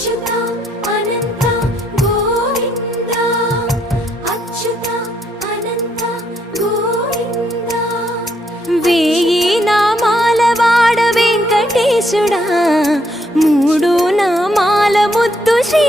అచ్యుత అనంత గోవింద అచ్యుత అనంత గోవింద వేయి నామాల వాడ వెంకటేశుడా మూడు నామాల ముద్దు శ్రీ